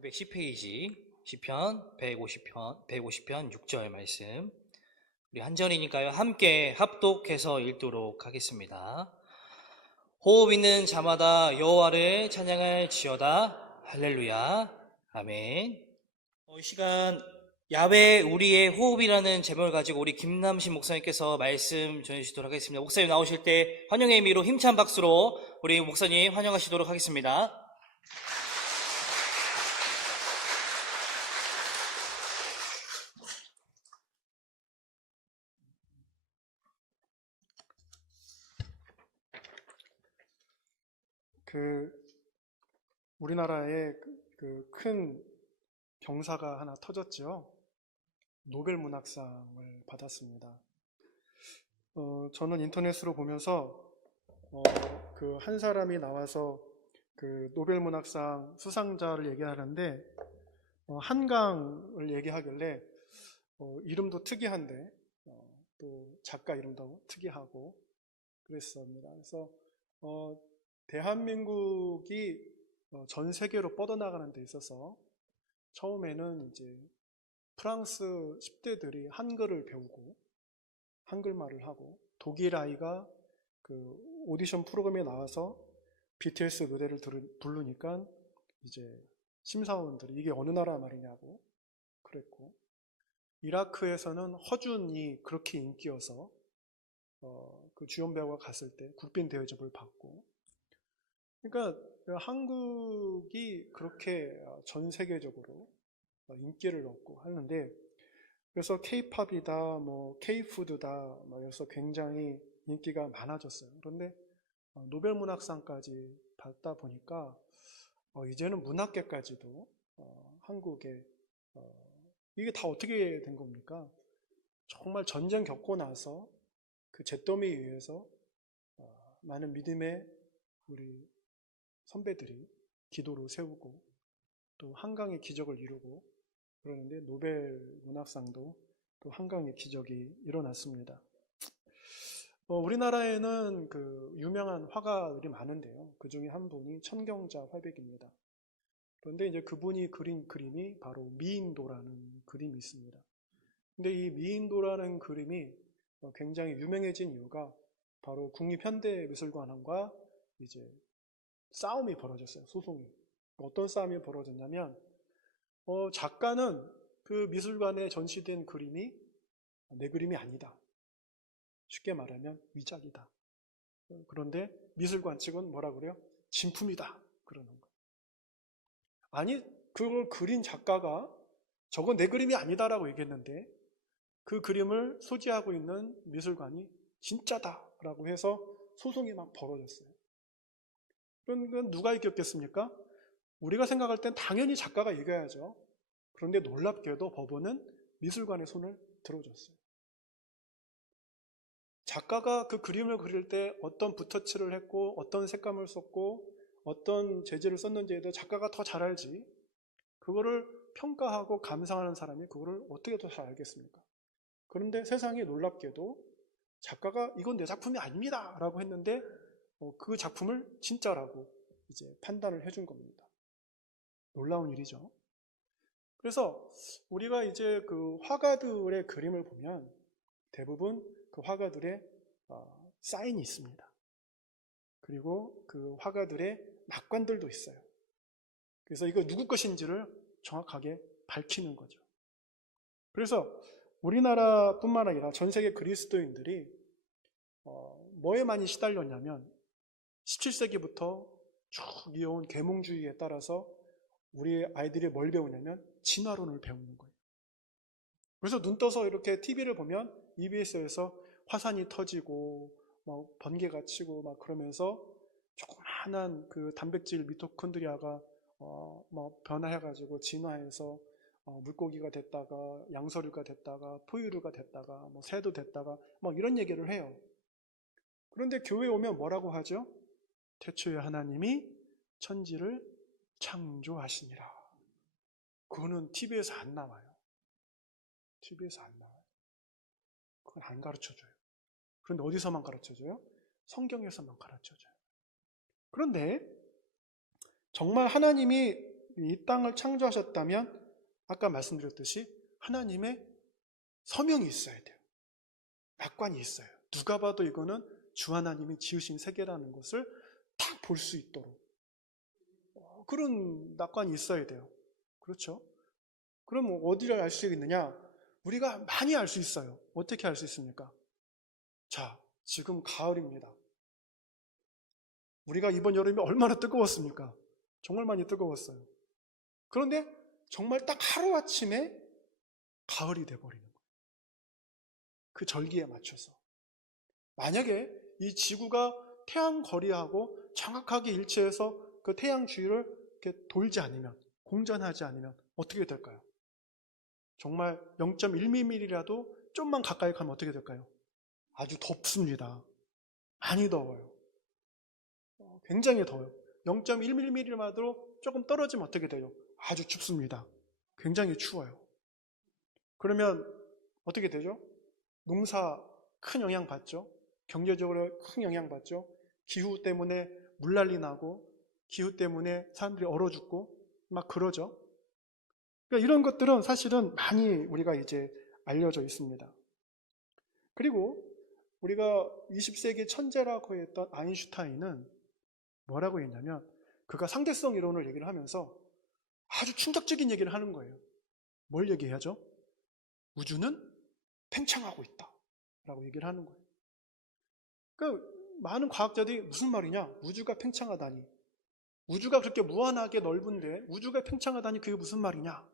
910페이지 시편 150편 6절 말씀. 우리 한 절이니까요. 함께 합독해서 읽도록 하겠습니다. 호흡 있는 자마다 여호와를 찬양할지어다. 할렐루야. 아멘. 이 시간 야훼 우리의 호흡이라는 제목을 가지고 우리 김남신 목사님께서 말씀 전해주시도록 하겠습니다. 목사님 나오실 때 환영의 의미로 힘찬 박수로 우리 목사님 환영하시도록 하겠습니다. 우리나라에 큰 경사가 하나 터졌죠. 노벨 문학상을 받았습니다. 저는 인터넷으로 보면서 한 사람이 나와서 노벨 문학상 수상자를 얘기하는데 한강을 얘기하길래 이름도 특이한데 또 작가 이름도 특이하고 그랬습니다. 그래서 대한민국이 전 세계로 뻗어나가는 데 있어서 처음에는 이제 프랑스 10대들이 한글을 배우고 한글말을 하고 독일 아이가 오디션 프로그램에 나와서 BTS 노래를 부르니까 이제 심사원들이 이게 어느 나라 말이냐고 그랬고, 이라크에서는 허준이 그렇게 인기여서 그 주연 배우가 갔을 때 국빈 대우점을 받고, 그러니까 한국이 그렇게 전 세계적으로 인기를 얻고 하는데, 그래서 K-팝이다, 뭐 K-푸드다, 그래서 굉장히 인기가 많아졌어요. 그런데 노벨 문학상까지 받다 보니까 이제는 문학계까지도 한국에 이게 다 어떻게 된 겁니까? 정말 전쟁 겪고 나서 그 잿더미 위에서 많은 믿음의 우리 선배들이 기도를 세우고 또 한강의 기적을 이루고 그러는데, 노벨 문학상도 또 한강의 기적이 일어났습니다. 우리나라에는 유명한 화가들이 많은데요. 그 중에 한 분이 천경자 화백입니다. 그런데 이제 그분이 그린 그림이 바로 미인도라는 그림이 있습니다. 근데 이 미인도라는 그림이 굉장히 유명해진 이유가 바로 국립현대미술관과 이제 싸움이 벌어졌어요. 소송이. 어떤 싸움이 벌어졌냐면 작가는 그 미술관에 전시된 그림이 내 그림이 아니다. 쉽게 말하면 위작이다. 그런데 미술관 측은 뭐라 그래요? 진품이다. 그러는 거예요. 아니, 그걸 그린 작가가 저건 내 그림이 아니다라고 얘기했는데 그 그림을 소지하고 있는 미술관이 진짜다라고 해서 소송이 막 벌어졌어요. 그건 누가 이겼겠습니까? 우리가 생각할 땐 당연히 작가가 이겨야죠. 그런데 놀랍게도 법원은 미술관의 손을 들어줬어요. 작가가 그 그림을 그릴 때 어떤 붓터치를 했고 어떤 색감을 썼고 어떤 재질을 썼는지에도 작가가 더 잘 알지, 그거를 평가하고 감상하는 사람이 그거를 어떻게 더 잘 알겠습니까? 그런데 세상이 놀랍게도 작가가 이건 내 작품이 아닙니다 라고 했는데 그 작품을 진짜라고 이제 판단을 해준 겁니다. 놀라운 일이죠. 그래서 우리가 이제 그 화가들의 그림을 보면 대부분 그 화가들의 사인이 있습니다. 그리고 그 화가들의 낙관들도 있어요. 그래서 이거 누구 것인지를 정확하게 밝히는 거죠. 그래서 우리나라뿐만 아니라 전 세계 그리스도인들이 뭐에 많이 시달렸냐면 17세기부터 쭉 이어온 계몽주의에 따라서 우리 아이들이 뭘 배우냐면 진화론을 배우는 거예요. 그래서 눈 떠서 이렇게 TV를 보면 EBS에서 화산이 터지고 막 번개가 치고 막 그러면서 조그마한 그 단백질 미토콘드리아가 막 변화해가지고 진화해서 물고기가 됐다가 양서류가 됐다가 포유류가 됐다가 뭐 새도 됐다가 막 이런 얘기를 해요. 그런데 교회에 오면 뭐라고 하죠? 태초에 하나님이 천지를 창조하시니라. 그거는 TV에서 안 나와요. TV에서 안 나와요. 그건 안 가르쳐줘요. 그런데 어디서만 가르쳐줘요? 성경에서만 가르쳐줘요. 그런데 정말 하나님이 이 땅을 창조하셨다면 아까 말씀드렸듯이 하나님의 서명이 있어야 돼요. 낙관이 있어요. 누가 봐도 이거는 주 하나님이 지으신 세계라는 것을 딱 볼 수 있도록 그런 낙관이 있어야 돼요. 그렇죠? 그럼 어디를 알 수 있느냐? 우리가 많이 알 수 있어요. 어떻게 알 수 있습니까? 자, 지금 가을입니다. 우리가 이번 여름이 얼마나 뜨거웠습니까? 정말 많이 뜨거웠어요. 그런데 정말 딱 하루아침에 가을이 돼버리는 거예요. 그 절기에 맞춰서. 만약에 이 지구가 태양 거리하고 정확하게 일치해서 그 태양 주위를 이렇게 돌지 않으면, 공전하지 않으면 어떻게 될까요? 정말 0.1mm라도 좀만 가까이 가면 어떻게 될까요? 아주 덥습니다. 많이 더워요. 굉장히 더워요. 0.1mm만으로 조금 떨어지면 어떻게 돼요? 아주 춥습니다. 굉장히 추워요. 그러면 어떻게 되죠? 농사 큰 영향 받죠? 경제적으로 큰 영향 받죠? 기후 때문에 물난리 나고 기후 때문에 사람들이 얼어 죽고 막 그러죠. 그러니까 이런 것들은 사실은 많이 우리가 이제 알려져 있습니다. 그리고 우리가 20세기 천재라고 했던 아인슈타인은 뭐라고 했냐면 그가 상대성 이론을 얘기를 하면서 아주 충격적인 얘기를 하는 거예요. 뭘 얘기하죠? 우주는 팽창하고 있다 라고 얘기를 하는 거예요. 그러니까 많은 과학자들이 무슨 말이냐? 우주가 팽창하다니. 우주가 그렇게 무한하게 넓은데 우주가 팽창하다니 그게 무슨 말이냐?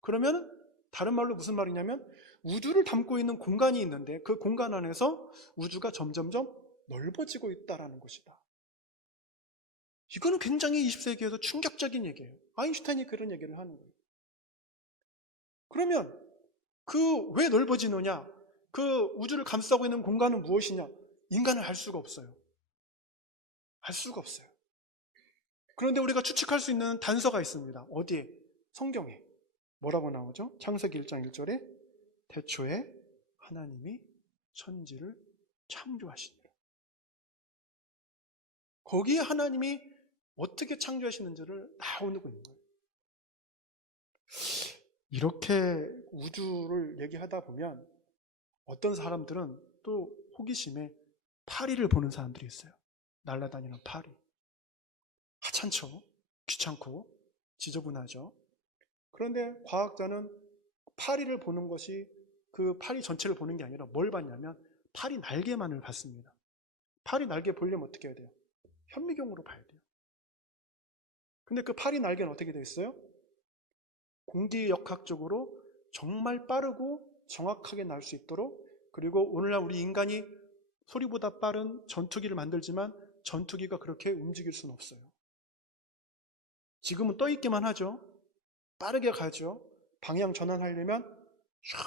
그러면 다른 말로 무슨 말이냐면 우주를 담고 있는 공간이 있는데 그 공간 안에서 우주가 점점점 넓어지고 있다는 것이다. 이거는 굉장히 20세기에서 충격적인 얘기예요. 아인슈타인이 그런 얘기를 하는 거예요. 그러면 그 왜 넓어지느냐? 그 우주를 감싸고 있는 공간은 무엇이냐? 인간은 알 수가 없어요. 알 수가 없어요. 그런데 우리가 추측할 수 있는 단서가 있습니다. 어디에? 성경에. 뭐라고 나오죠? 창세기 1장 1절에 태초에 하나님이 천지를 창조하시니라. 거기에 하나님이 어떻게 창조하시는지를 나오고 있는 거예요. 이렇게 우주를 얘기하다 보면 어떤 사람들은 또 호기심에 파리를 보는 사람들이 있어요. 날아다니는 파리. 하찮죠. 귀찮고 지저분하죠. 그런데 과학자는 파리를 보는 것이 그 파리 전체를 보는 게 아니라 뭘 봤냐면 파리 날개만을 봤습니다. 파리 날개 보려면 어떻게 해야 돼요? 현미경으로 봐야 돼요. 근데 그 파리 날개는 어떻게 되어 있어요? 공기역학적으로 정말 빠르고 정확하게 날 수 있도록, 그리고 오늘날 우리 인간이 소리보다 빠른 전투기를 만들지만 전투기가 그렇게 움직일 수는 없어요. 지금은 떠있기만 하죠. 빠르게 가죠. 방향 전환하려면 쫙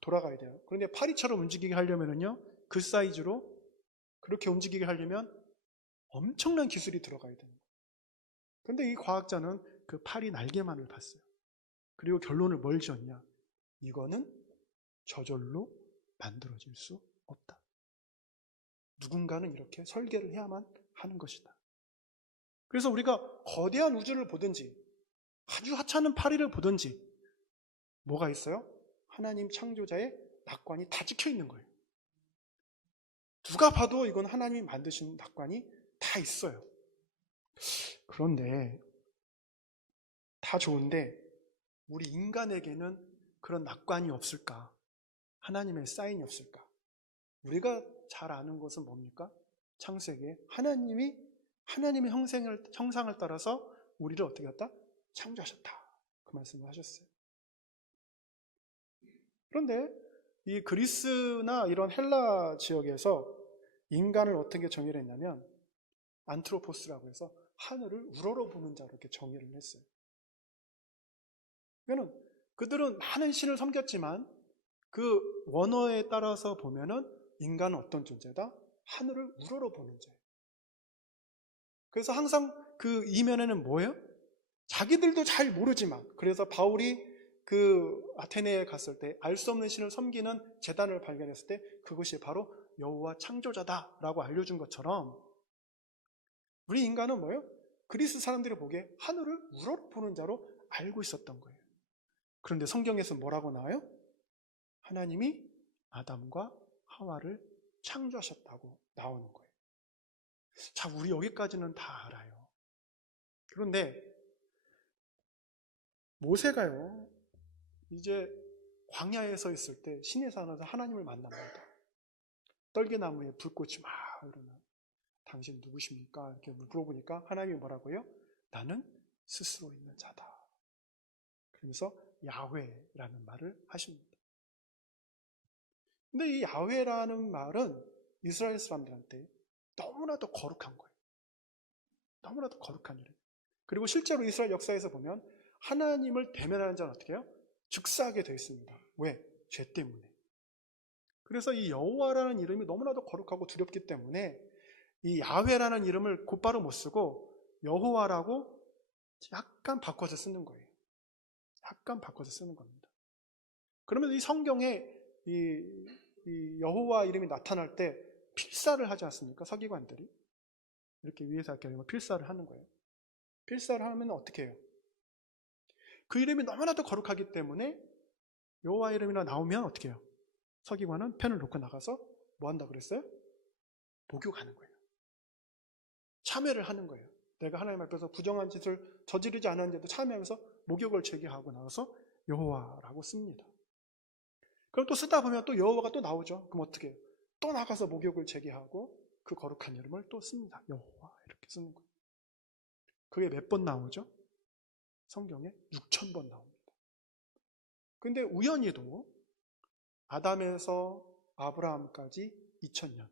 돌아가야 돼요. 그런데 파리처럼 움직이게 하려면요, 그 사이즈로 그렇게 움직이게 하려면 엄청난 기술이 들어가야 돼요. 그런데 이 과학자는 그 파리 날개만을 봤어요. 그리고 결론을 뭘 지었냐? 이거는 저절로 만들어질 수 없다. 누군가는 이렇게 설계를 해야만 하는 것이다. 그래서 우리가 거대한 우주를 보든지 아주 하찮은 파리를 보든지 뭐가 있어요? 하나님 창조자의 낙관이 다 찍혀 있는 거예요. 누가 봐도 이건 하나님이 만드신 낙관이 다 있어요. 그런데 다 좋은데 우리 인간에게는 그런 낙관이 없을까? 하나님의 사인이 없을까? 우리가 잘 아는 것은 뭡니까? 창세기에 하나님의 형상을 따라서 우리를 어떻게 했다? 창조하셨다. 그 말씀을 하셨어요. 그런데 이 그리스나 이런 헬라 지역에서 인간을 어떻게 정의를 했냐면 안트로포스라고 해서 하늘을 우러러보는 자로 이렇게 정의를 했어요. 그러니까 그들은 많은 신을 섬겼지만 그 원어에 따라서 보면은 인간은 어떤 존재다? 하늘을 우러러보는 자예요. 그래서 항상 그 이면에는 뭐예요? 자기들도 잘 모르지만, 그래서 바울이 그 아테네에 갔을 때 알 수 없는 신을 섬기는 제단을 발견했을 때 그것이 바로 여호와 창조자다라고 알려준 것처럼 우리 인간은 뭐예요? 그리스 사람들이 보기에 하늘을 우러러보는 자로 알고 있었던 거예요. 그런데 성경에서 뭐라고 나와요? 하나님이 아담과 하와를 창조하셨다고 나오는 거예요. 자, 우리 여기까지는 다 알아요. 그런데 모세가요, 이제 광야에 서 있을 때 신의 산에서 하나님을 만납니다. 떨개나무에 불꽃이 막 이러나 당신 누구십니까? 이렇게 물어보니까 하나님이 뭐라고요? 나는 스스로 있는 자다. 그러면서 야훼라는 말을 하십니다. 근데 이 야훼라는 말은 이스라엘 사람들한테 너무나도 거룩한 거예요. 너무나도 거룩한 일이에요. 그리고 실제로 이스라엘 역사에서 보면 하나님을 대면하는 자는 어떻게 해요? 즉사하게 되어 있습니다. 왜? 죄 때문에. 그래서 이 여호와라는 이름이 너무나도 거룩하고 두렵기 때문에 이 야훼라는 이름을 곧바로 못 쓰고 여호와라고 약간 바꿔서 쓰는 거예요. 약간 바꿔서 쓰는 겁니다. 그러면 이 성경에 이 여호와 이름이 나타날 때 필사를 하지 않습니까? 서기관들이 이렇게 위에서 이렇게 필사를 하는 거예요. 필사를 하면 어떻게 해요? 그 이름이 너무나도 거룩하기 때문에 여호와 이름이나 나오면 어떻게 해요? 서기관은 펜을 놓고 나가서 뭐 한다 그랬어요? 목욕하는 거예요. 참회를 하는 거예요. 내가 하나님 앞에서 부정한 짓을 저지르지 않았는데도 참회하면서 목욕을 제기하고 나와서 여호와라고 씁니다. 그럼 또 쓰다 보면 또 여호와가 또 나오죠. 그럼 어떻게 해요? 또 나가서 목욕을 제기하고 그 거룩한 이름을 또 씁니다. 여호와 이렇게 쓰는 거예요. 그게 몇 번 나오죠? 성경에 6,000번 나옵니다. 근데 우연히도 아담에서 아브라함까지 2000년,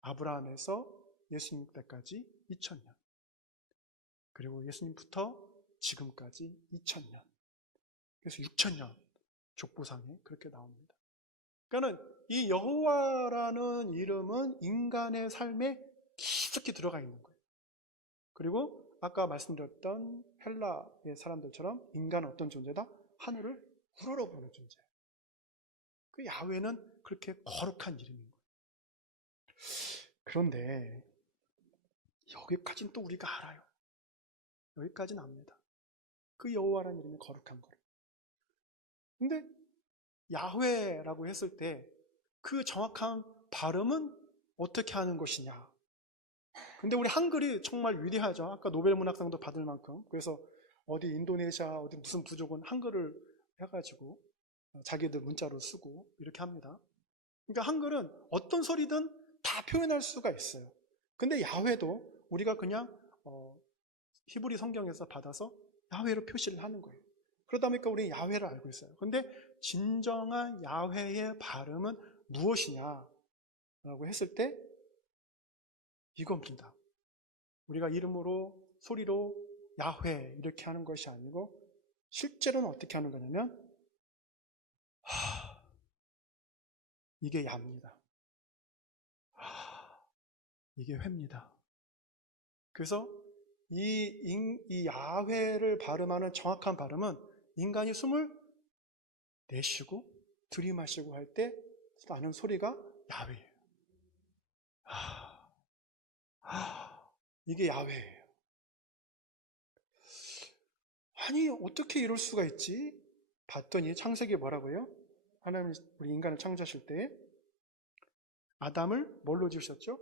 아브라함에서 예수님 때까지 2000년, 그리고 예수님부터 지금까지 2000년, 그래서 6000년 족보상에 그렇게 나옵니다. 그러니까 이 여호와라는 이름은 인간의 삶에 깊숙이 들어가 있는 거예요. 그리고 아까 말씀드렸던 헬라의 사람들처럼 인간은 어떤 존재다? 하늘을 우러러보는 존재예요. 그 야훼는 그렇게 거룩한 이름인 거예요. 그런데 여기까지는 또 우리가 알아요. 여기까지는 압니다. 그 여호와라는 이름이 거룩한 거예요. 근데 야훼라고 했을 때 그 정확한 발음은 어떻게 하는 것이냐? 근데 우리 한글이 정말 위대하죠. 아까 노벨 문학상도 받을 만큼. 그래서 어디 인도네시아 어디 무슨 부족은 한글을 해가지고 자기들 문자로 쓰고 이렇게 합니다. 그러니까 한글은 어떤 소리든 다 표현할 수가 있어요. 근데 야훼도 우리가 그냥 히브리 성경에서 받아서 야훼로 표시를 하는 거예요. 그러다 보니까 우리 야훼를 알고 있어요. 근데 진정한 야훼의 발음은 무엇이냐라고 했을 때 이겁니다. 우리가 이름으로 소리로 야훼 이렇게 하는 것이 아니고 실제로는 어떻게 하는 거냐면 이게 야입니다. 이게 회입니다. 그래서 이 야훼를 발음하는 정확한 발음은 인간이 숨을 내쉬고 들이마시고 할 때 나는 소리가 야훼예요. 이게 야훼예요. 아니 어떻게 이럴 수가 있지? 봤더니 창세기에 뭐라고요? 하나님 우리 인간을 창조하실 때 아담을 뭘로 지으셨죠?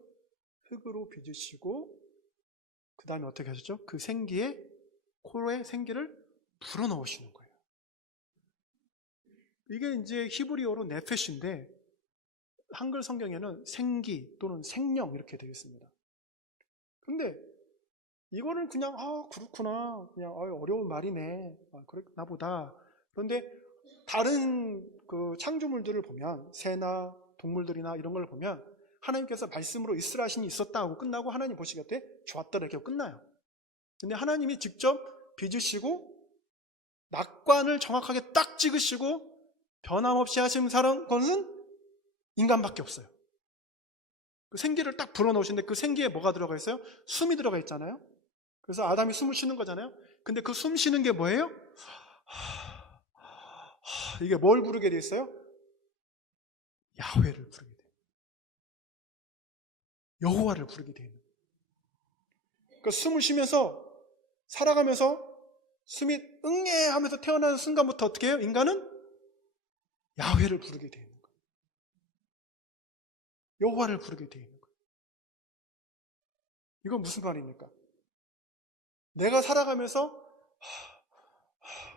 흙으로 빚으시고 그 다음에 어떻게 하셨죠? 그 생기에 코에 생기를 불어넣으시는 거예요. 이게 이제 히브리어로 네페시인데 한글 성경에는 생기 또는 생명 이렇게 되어 있습니다. 근데 이거는 그냥 그렇구나 그냥 어려운 말이네 그랬나 보다. 그런데 다른 그 창조물들을 보면 새나 동물들이나 이런 걸 보면 하나님께서 말씀으로 이스라엘 신이 있었다 하고 끝나고 하나님 보시기에 좋았더라 이렇게 끝나요. 근데 하나님이 직접 빚으시고 낙관을 정확하게 딱 찍으시고 변함없이 하신 사람 것은 인간밖에 없어요. 그 생기를 딱 불어넣으시는데 그 생기에 뭐가 들어가 있어요? 숨이 들어가 있잖아요. 그래서 아담이 숨을 쉬는 거잖아요. 근데 그 숨 쉬는 게 뭐예요? 이게 뭘 부르게 돼 있어요? 야훼를 부르게 돼요. 여호와를 부르게 되는 거예요. 그 숨을 쉬면서 살아가면서 숨이 응애 하면서 태어나는 순간부터 어떻게 해요? 인간은 야훼를 부르게 되어 있는 거예요. 여호와를 부르게 되어 있는 거예요. 이건 무슨 말입니까? 내가 살아가면서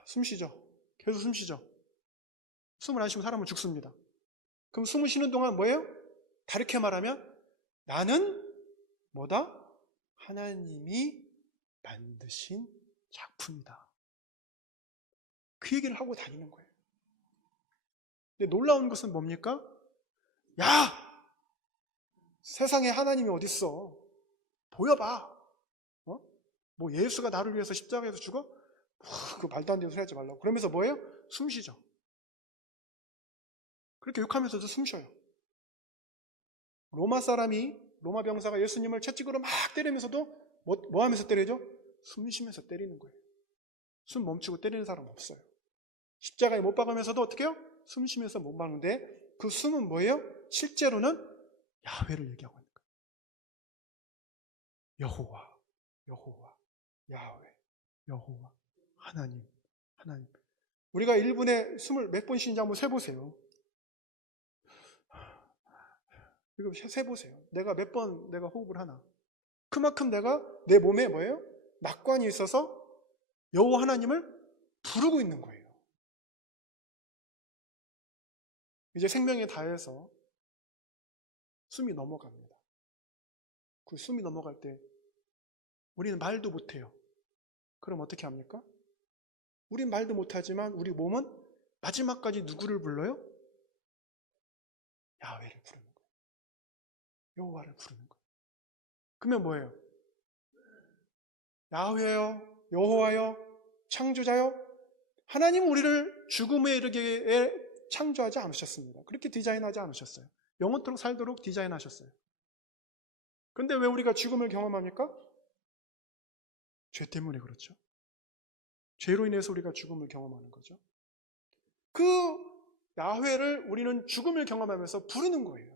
숨 쉬죠. 계속 숨 쉬죠. 숨을 안 쉬고 사람은 죽습니다. 그럼 숨을 쉬는 동안 뭐예요? 다르게 말하면 나는 뭐다? 하나님이 만드신 작품이다. 그 얘기를 하고 다니는 거예요. 근데 놀라운 것은 뭡니까? 야! 세상에 하나님이 어딨어? 보여봐. 어? 뭐 예수가 나를 위해서 십자가에서 죽어? 그 말도 안 되는 소리 하지 말라고. 그러면서 뭐예요? 숨 쉬죠. 그렇게 욕하면서도 숨 쉬어요. 로마 병사가 예수님을 채찍으로 막 때리면서도 뭐 하면서 때리죠? 숨 쉬면서 때리는 거예요. 숨 멈추고 때리는 사람 없어요. 십자가에 못 박으면서도 어떻게 해요? 숨 쉬면서 못 박는데 그 숨은 뭐예요? 실제로는 야훼를 얘기하고 있는 거예요. 여호와, 여호와, 야훼, 여호와, 하나님, 하나님. 우리가 1분에 숨을 몇 번 쉬는지 한번 세보세요. 이거 세보세요. 내가 몇 번 내가 호흡을 하나. 그만큼 내가 내 몸에 뭐예요? 낙관이 있어서 여호와 하나님을 부르고 있는 거예요. 이제 생명에 다해서 숨이 넘어갑니다. 그 숨이 넘어갈 때 우리는 말도 못해요. 그럼 어떻게 합니까? 우린 말도 못하지만 우리 몸은 마지막까지 누구를 불러요? 야훼를 부르는 거예요. 여호와를 부르는 거예요. 그러면 뭐예요? 야훼요, 여호와요, 창조자요. 하나님은 우리를 죽음에 이르게 창조하지 않으셨습니다. 그렇게 디자인하지 않으셨어요. 영원토록 살도록 디자인하셨어요. 근데 왜 우리가 죽음을 경험합니까? 죄 때문에 그렇죠. 죄로 인해서 우리가 죽음을 경험하는 거죠. 그 야훼를 우리는 죽음을 경험하면서 부르는 거예요.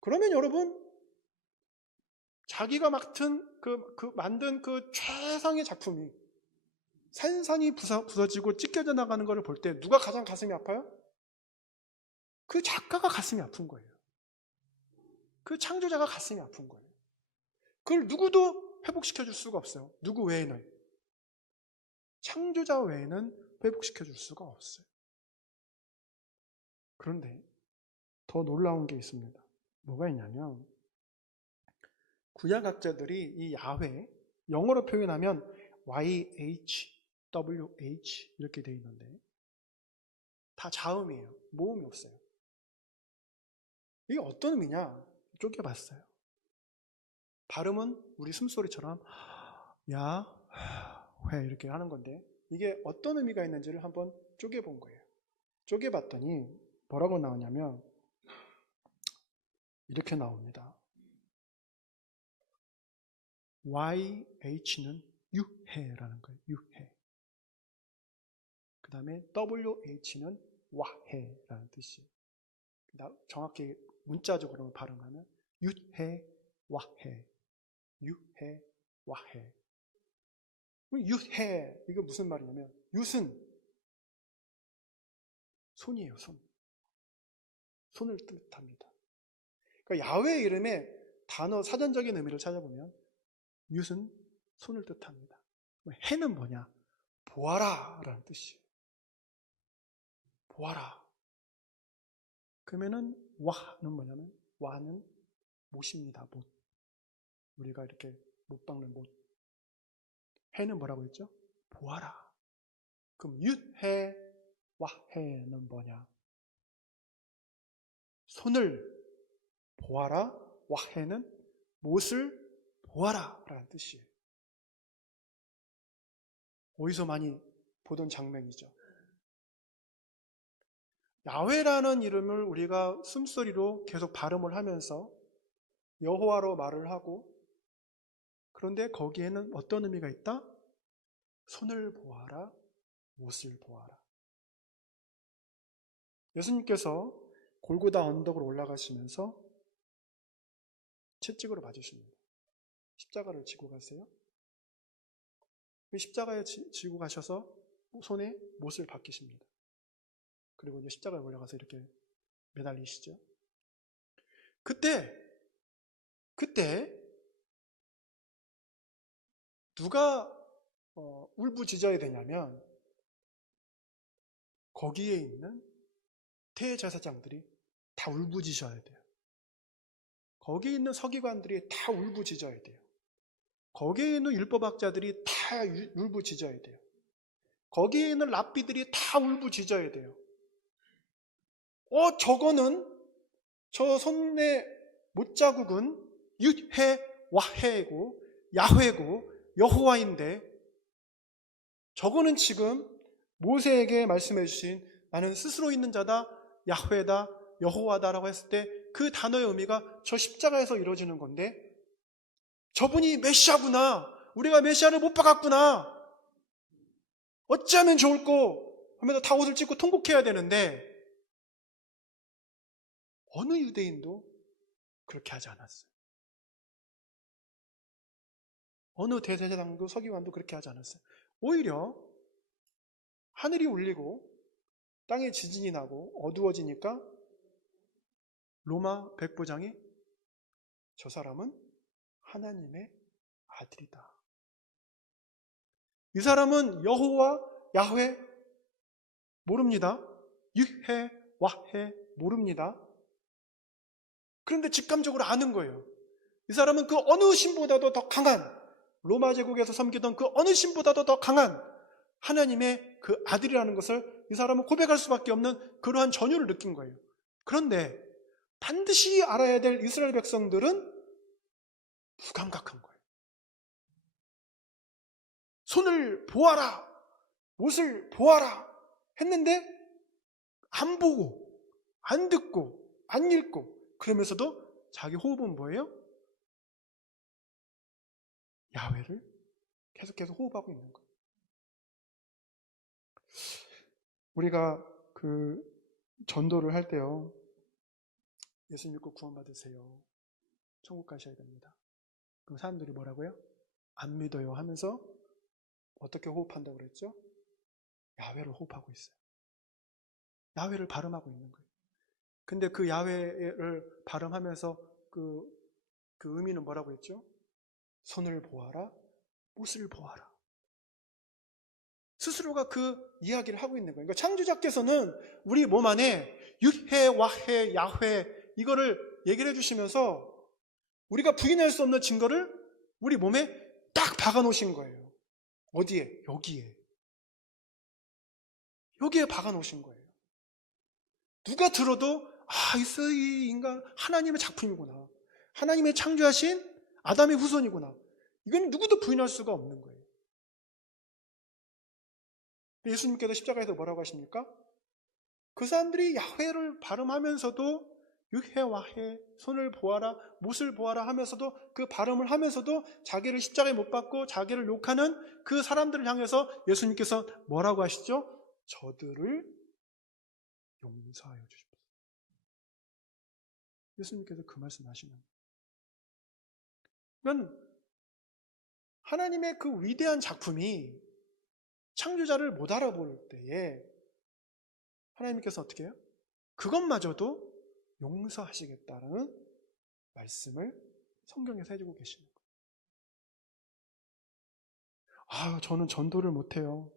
그러면 여러분, 자기가 만든 그 최상의 작품이 산산이 부서지고 찢겨져 나가는 것을 볼 때 누가 가장 가슴이 아파요? 그 작가가 가슴이 아픈 거예요. 그 창조자가 가슴이 아픈 거예요. 그걸 누구도 회복시켜 줄 수가 없어요. 누구 외에는. 창조자 외에는 회복시켜 줄 수가 없어요. 그런데 더 놀라운 게 있습니다. 뭐가 있냐면 구약학자들이 이 야훼, 영어로 표현하면 YHWH 이렇게 되어 있는데 다 자음이에요. 모음이 없어요. 이게 어떤 의미냐? 쪼개봤어요. 발음은 우리 숨소리처럼 야, 회 이렇게 하는 건데 이게 어떤 의미가 있는지를 한번 쪼개본 거예요. 쪼개봤더니 뭐라고 나오냐면 이렇게 나옵니다. YH는 유해라는 거예요. 유해. 그 다음에 WH는 와해라는 뜻이에요. 정확히 문자적으로 발음하면 유해, 와해, 유해, 와해. 유해, 이거 무슨 말이냐면 유슨, 손이에요. 손. 손을 뜻합니다. 그러니까 야훼 이름의 단어 사전적인 의미를 찾아보면 유슨, 손을 뜻합니다. 해는 뭐냐? 보아라 라는 뜻이에요. 보아라. 그러면은 와는 뭐냐면 와는 못입니다. 못. 우리가 이렇게 못 박는 못. 해는 뭐라고 했죠? 보아라. 그럼 윷해 와해는 뭐냐? 손을 보아라. 와해는 못을 보아라 라는 뜻이에요. 어디서 많이 보던 장면이죠. 야훼라는 이름을 우리가 숨소리로 계속 발음을 하면서 여호와로 말을 하고 그런데 거기에는 어떤 의미가 있다? 손을 보아라, 못을 보아라. 예수님께서 골고다 언덕으로 올라가시면서 채찍으로 맞으십니다. 십자가를 지고 가세요. 그 십자가에 지고 가셔서 손에 못을 박히십니다. 그리고 이제 십자가에 올라가서 이렇게 매달리시죠. 그때 누가 울부짖어야 되냐면 거기에 있는 대제사장들이 다 울부짖어야 돼요. 거기에 있는 서기관들이 다 울부짖어야 돼요. 거기에 있는 율법학자들이 다 울부짖어야 돼요. 거기에 있는 랍비들이 다 울부짖어야 돼요. 저거는 저 손의 못자국은 유해 와해고 야훼고 여호와인데 저거는 지금 모세에게 말씀해 주신 나는 스스로 있는 자다 야훼다 여호와다라고 했을 때 그 단어의 의미가 저 십자가에서 이루어지는 건데 저분이 메시아구나, 우리가 메시아를 못 박았구나, 어찌하면 좋을꼬 하면서 다 옷을 찢고 통곡해야 되는데 어느 유대인도 그렇게 하지 않았어요. 어느 대제사장도 서기관도 그렇게 하지 않았어요. 오히려 하늘이 울리고 땅에 지진이 나고 어두워지니까 로마 백부장이 저 사람은 하나님의 아들이다. 이 사람은 여호와, 야훼 모릅니다. 유해, 와해 모릅니다. 그런데 직감적으로 아는 거예요. 이 사람은 그 어느 신보다도 더 강한, 로마 제국에서 섬기던 그 어느 신보다도 더 강한 하나님의 그 아들이라는 것을 이 사람은 고백할 수밖에 없는 그러한 전율을 느낀 거예요. 그런데 반드시 알아야 될 이스라엘 백성들은 무감각한 거예요. 손을 보아라, 못을 보아라 했는데 안 보고, 안 듣고, 안 읽고, 그러면서도 자기 호흡은 뭐예요? 야훼를 계속해서 호흡하고 있는 거예요. 우리가 그 전도를 할 때요, 예수 믿고 구원받으세요, 천국 가셔야 됩니다. 그럼 사람들이 뭐라고요? 안 믿어요 하면서 어떻게 호흡한다고 그랬죠? 야훼를 호흡하고 있어요. 야훼를 발음하고 있는 거예요. 근데 그 야훼를 발음하면서 그 의미는 뭐라고 했죠? 손을 보아라, 못을 보아라. 스스로가 그 이야기를 하고 있는 거예요. 그러니까 창조자께서는 우리 몸 안에 유해, 와해, 야훼 이거를 얘기를 해주시면서 우리가 부인할 수 없는 증거를 우리 몸에 딱 박아놓으신 거예요. 어디에? 여기에 박아놓으신 거예요. 누가 들어도 이 인간 하나님의 작품이구나, 하나님의 창조하신 아담의 후손이구나, 이건 누구도 부인할 수가 없는 거예요. 예수님께서 십자가에서 뭐라고 하십니까? 그 사람들이 야훼를 발음하면서도 유해, 와해, 손을 보아라, 못을 보아라 하면서도 그 발음을 하면서도 자기를 십자가에 못 박고 자기를 욕하는 그 사람들을 향해서 예수님께서 뭐라고 하시죠? 저들을 용서하여 주십시오. 예수님께서 그 말씀 하시는 거예요. 그러니까 하나님의 그 위대한 작품이 창조자를 못 알아볼 때에 하나님께서 어떻게 해요? 그것마저도 용서하시겠다라는 말씀을 성경에서 해주고 계시는 거예요. 저는 전도를 못해요.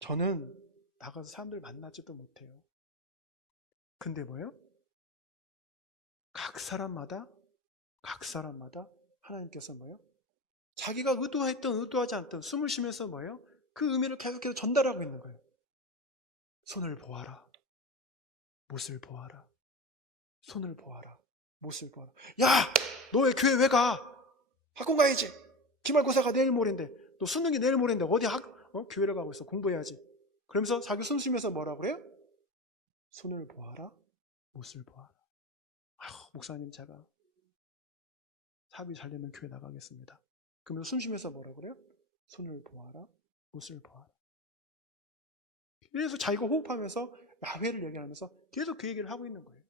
저는 나가서 사람들 만나지도 못해요. 근데 뭐예요? 각 사람마다 하나님께서 뭐예요? 자기가 의도했든 의도하지 않든 숨을 쉬면서 뭐예요? 그 의미를 계속해서 전달하고 있는 거예요. 손을 보아라, 못을 보아라, 손을 보아라, 못을 보아라. 야! 너 왜 교회 왜 가? 학원 가야지. 기말고사가 내일 모레인데, 너 수능이 내일 모레인데 어디 교회를 가고 있어? 공부해야지. 그러면서 자기 숨 쉬면서 뭐라 그래요? 손을 보아라, 못을 보아라. 목사님 제가 사업이 잘 되면 교회 나가겠습니다. 그러면서 숨 쉬면서 뭐라 그래요? 손을 보아라, 못을 보아라. 그래서 자기가 호흡하면서 야훼를 얘기하면서 계속 그 얘기를 하고 있는 거예요.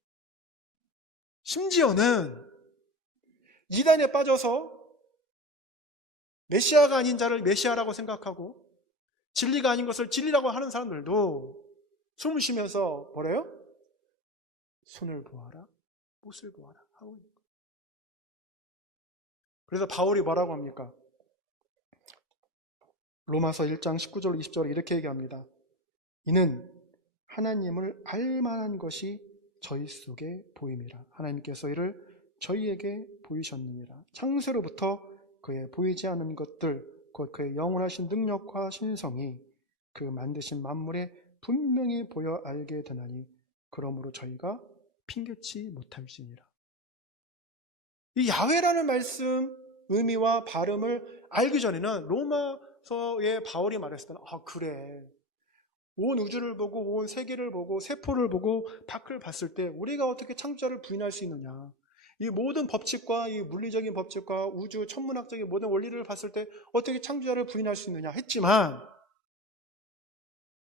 심지어는 이단에 빠져서 메시아가 아닌 자를 메시아라고 생각하고 진리가 아닌 것을 진리라고 하는 사람들도 숨을 쉬면서 뭐래요? 손을 보아라, 못을 보아라 하고 있는 거예요. 그래서 바울이 뭐라고 합니까? 로마서 1장 19절 20절에 이렇게 얘기합니다. 이는 하나님을 알만한 것이 저희 속에 보임이라. 하나님께서 이를 저희에게 보이셨느니라. 창세로부터 그의 보이지 않은 것들, 곧 그의 영원하신 능력과 신성이 그 만드신 만물에 분명히 보여 알게 되나니 그러므로 저희가 핑계치 못할지니라. 이 야훼라는 말씀 의미와 발음을 알기 전에는 로마서의 바울이 말했을 때는 그래, 온 우주를 보고 온 세계를 보고 세포를 보고 밖을 봤을 때 우리가 어떻게 창조자를 부인할 수 있느냐, 이 모든 법칙과 이 물리적인 법칙과 우주 천문학적인 모든 원리를 봤을 때 어떻게 창조자를 부인할 수 있느냐 했지만,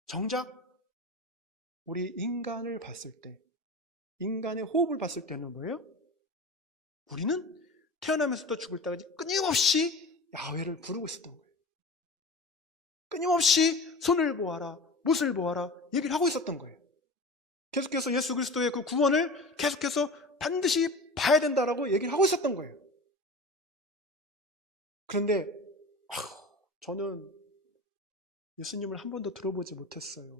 정작 우리 인간을 봤을 때, 인간의 호흡을 봤을 때는 뭐예요? 우리는 태어나면서부터 죽을 때까지 끊임없이 야훼를 부르고 있었던 거예요. 끊임없이 손을 보아라, 못을 보아라 얘기를 하고 있었던 거예요. 계속해서 예수 그리스도의 그 구원을 계속해서 반드시 봐야 된다라고 얘기를 하고 있었던 거예요. 그런데 저는 예수님을 한 번도 들어보지 못했어요.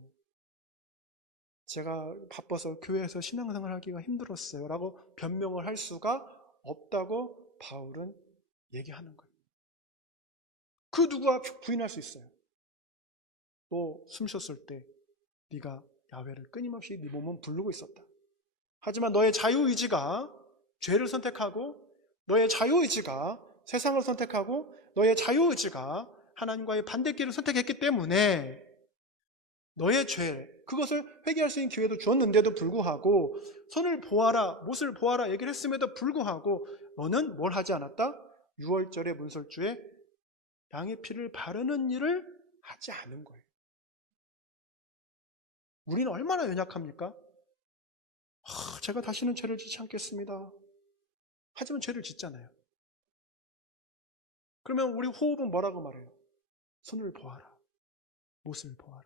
제가 바빠서 교회에서 신앙생활 하기가 힘들었어요 라고 변명을 할 수가 없다고 바울은 얘기하는 거예요. 그 누가 부인할 수 있어요? 너 숨 쉬었을 때 네가 야훼를 끊임없이 네 몸은 부르고 있었다. 하지만 너의 자유의지가 죄를 선택하고, 너의 자유의지가 세상을 선택하고, 너의 자유의지가 하나님과의 반대길을 선택했기 때문에 너의 죄, 그것을 회개할 수 있는 기회도 주었는데도 불구하고, 손을 보아라, 못을 보아라 얘기를 했음에도 불구하고 너는 뭘 하지 않았다? 유월절의 문설주에 양의 피를 바르는 일을 하지 않은 거예요. 우리는 얼마나 연약합니까? 제가 다시는 죄를 짓지 않겠습니다. 하지만 죄를 짓잖아요. 그러면 우리 호흡은 뭐라고 말해요? 손을 보아라, 못을 보아라.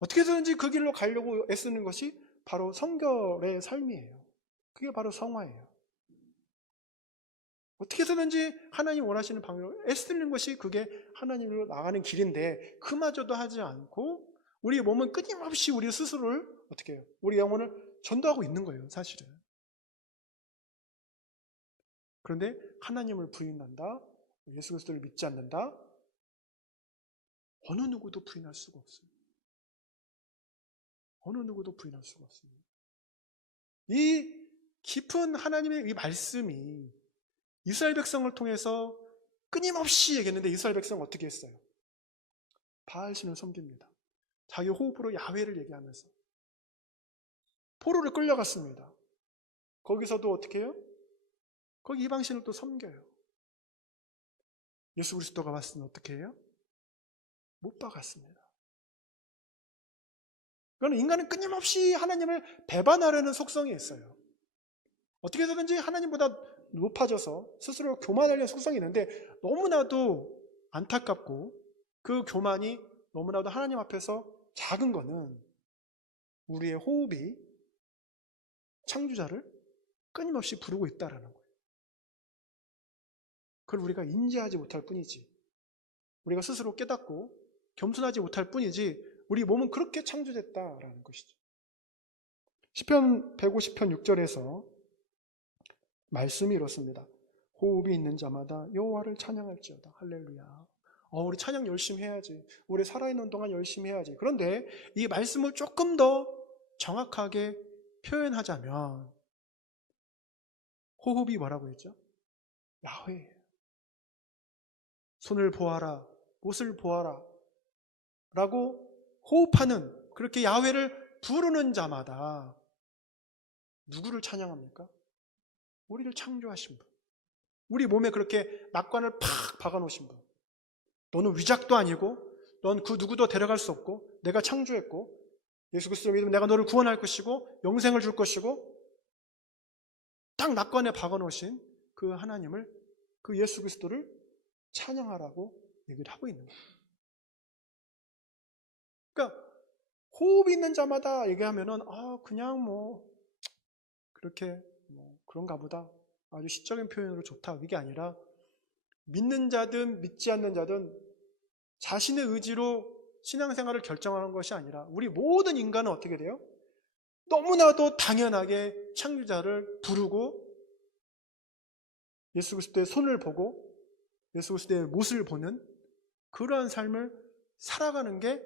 어떻게 해서든지 그 길로 가려고 애쓰는 것이 바로 성결의 삶이에요. 그게 바로 성화예요. 어떻게 해서든지 하나님 원하시는 방향으로 애쓰는 것이 그게 하나님으로 나가는 길인데, 그마저도 하지 않고 우리 몸은 끊임없이 우리 스스로를 어떻게 해요? 우리 영혼을 전도하고 있는 거예요, 사실은. 그런데 하나님을 부인한다, 예수 그리스도를 믿지 않는다, 어느 누구도 부인할 수가 없습니다. 어느 누구도 부인할 수가 없습니다. 이 깊은 하나님의 이 말씀이 이스라엘 백성을 통해서 끊임없이 얘기했는데, 이스라엘 백성은 어떻게 했어요? 바알신을 섬깁니다. 자기 호흡으로 야훼를 얘기하면서 포로를 끌려갔습니다. 거기서도 어떻게 해요? 거기 이방신을 또 섬겨요. 예수 그리스도가 왔을 때는 어떻게 해요? 못 박았습니다. 그러나 인간은 끊임없이 하나님을 배반하려는 속성이 있어요. 어떻게 해서든지 하나님보다 높아져서 스스로 교만하려는 속성이 있는데, 너무나도 안타깝고 그 교만이 너무나도 하나님 앞에서 작은 거는 우리의 호흡이 창조자를 끊임없이 부르고 있다는 거예요. 그걸 우리가 인지하지 못할 뿐이지, 우리가 스스로 깨닫고 겸손하지 못할 뿐이지, 우리 몸은 그렇게 창조됐다라는 것이죠. 시편 150편 6절에서 말씀이 이렇습니다. 호흡이 있는 자마다 여호와를 찬양할지어다. 할렐루야. 우리 찬양 열심히 해야지. 우리 살아있는 동안 열심히 해야지. 그런데 이 말씀을 조금 더 정확하게 표현하자면, 호흡이 뭐라고 했죠? 야훼. 손을 보아라, 못을 보아라 라고 호흡하는, 그렇게 야훼를 부르는 자마다 누구를 찬양합니까? 우리를 창조하신 분, 우리 몸에 그렇게 낙관을 팍 박아놓으신 분. 너는 위작도 아니고, 넌 그 누구도 데려갈 수 없고, 내가 창조했고, 예수 그리스도를 믿으면 내가 너를 구원할 것이고 영생을 줄 것이고, 딱 낙관에 박아놓으신 그 하나님을 그 예수 그리스도를 찬양하라고 얘기를 하고 있는 거예요. 그러니까 호흡 있는 자마다 얘기하면은 그냥 뭐 그렇게 뭐 그런가 보다, 아주 시적인 표현으로 좋다, 이게 아니라 믿는 자든 믿지 않는 자든 자신의 의지로 신앙생활을 결정하는 것이 아니라 우리 모든 인간은 어떻게 돼요? 너무나도 당연하게 창조자를 부르고 예수 그리스도의 손을 보고 예수 그리스도의 못을 보는 그러한 삶을 살아가는 게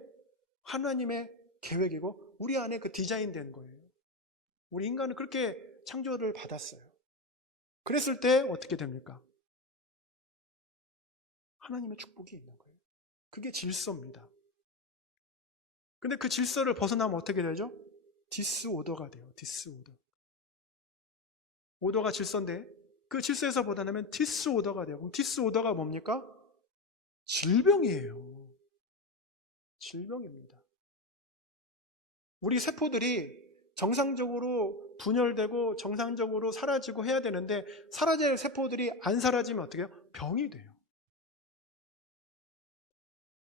하나님의 계획이고 우리 안에 그 디자인된 거예요. 우리 인간은 그렇게 창조를 받았어요. 그랬을 때 어떻게 됩니까? 하나님의 축복이 있는 거예요. 그게 질서입니다. 근데 그 질서를 벗어나면 어떻게 되죠? 디스오더가 돼요. 디스오더. 오더가 질서인데 그 질서에서 벗어나면 디스오더가 돼요. 그럼 디스오더가 뭡니까? 질병이에요. 질병입니다. 우리 세포들이 정상적으로 분열되고 정상적으로 사라지고 해야 되는데 사라질 세포들이 안 사라지면 어떻게 해요? 병이 돼요.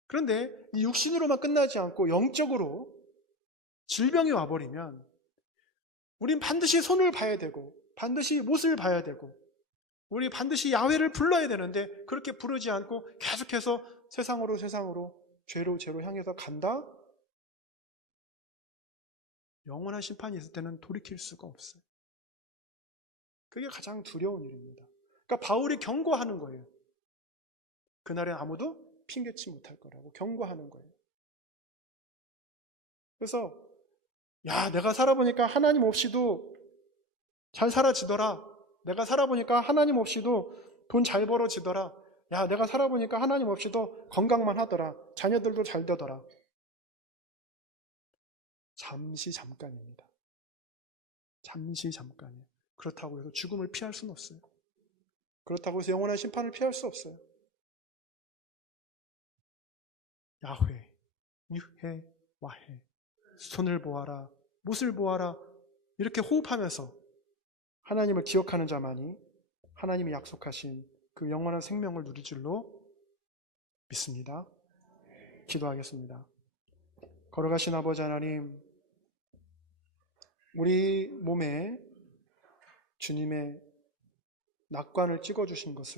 그런데 이 육신으로만 끝나지 않고 영적으로 질병이 와버리면 우린 반드시 손을 봐야 되고 반드시 못을 봐야 되고 우리 반드시 야훼를 불러야 되는데 그렇게 부르지 않고 계속해서 세상으로 죄로 향해서 간다? 영원한 심판이 있을 때는 돌이킬 수가 없어요. 그게 가장 두려운 일입니다. 그러니까 바울이 경고하는 거예요. 그날엔 아무도 핑계치 못할 거라고 경고하는 거예요. 그래서 내가 살아보니까 하나님 없이도 잘 살아지더라. 내가 살아보니까 하나님 없이도 돈 잘 벌어지더라. 내가 살아보니까 하나님 없이도 건강만 하더라. 자녀들도 잘 되더라. 잠시 잠깐입니다. 잠시 잠깐이에요. 그렇다고 해서 죽음을 피할 수는 없어요. 그렇다고 해서 영원한 심판을 피할 수 없어요. 야훼, 유해, 와해. 손을 보아라, 못을 보아라. 이렇게 호흡하면서 하나님을 기억하는 자만이 하나님이 약속하신 그 영원한 생명을 누릴 줄로 믿습니다. 기도하겠습니다. 걸어가신 아버지 하나님, 우리 몸에 주님의 낙관을 찍어주신 것을